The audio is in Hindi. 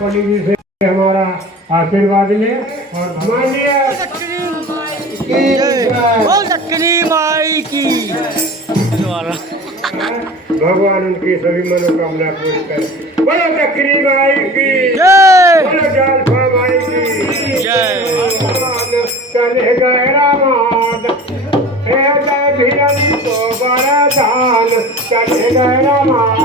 पंडित जी से हमारा आशीर्वाद ले और माननीय दक्षिणी माई की भगवान उनकी सभी मनोकामना पूरी करे। बोलो दक्षिणी माई की जय। बोलो जालपा माई की जय। चले गए रामान हे जय भीरम को बरदान चले गए रामान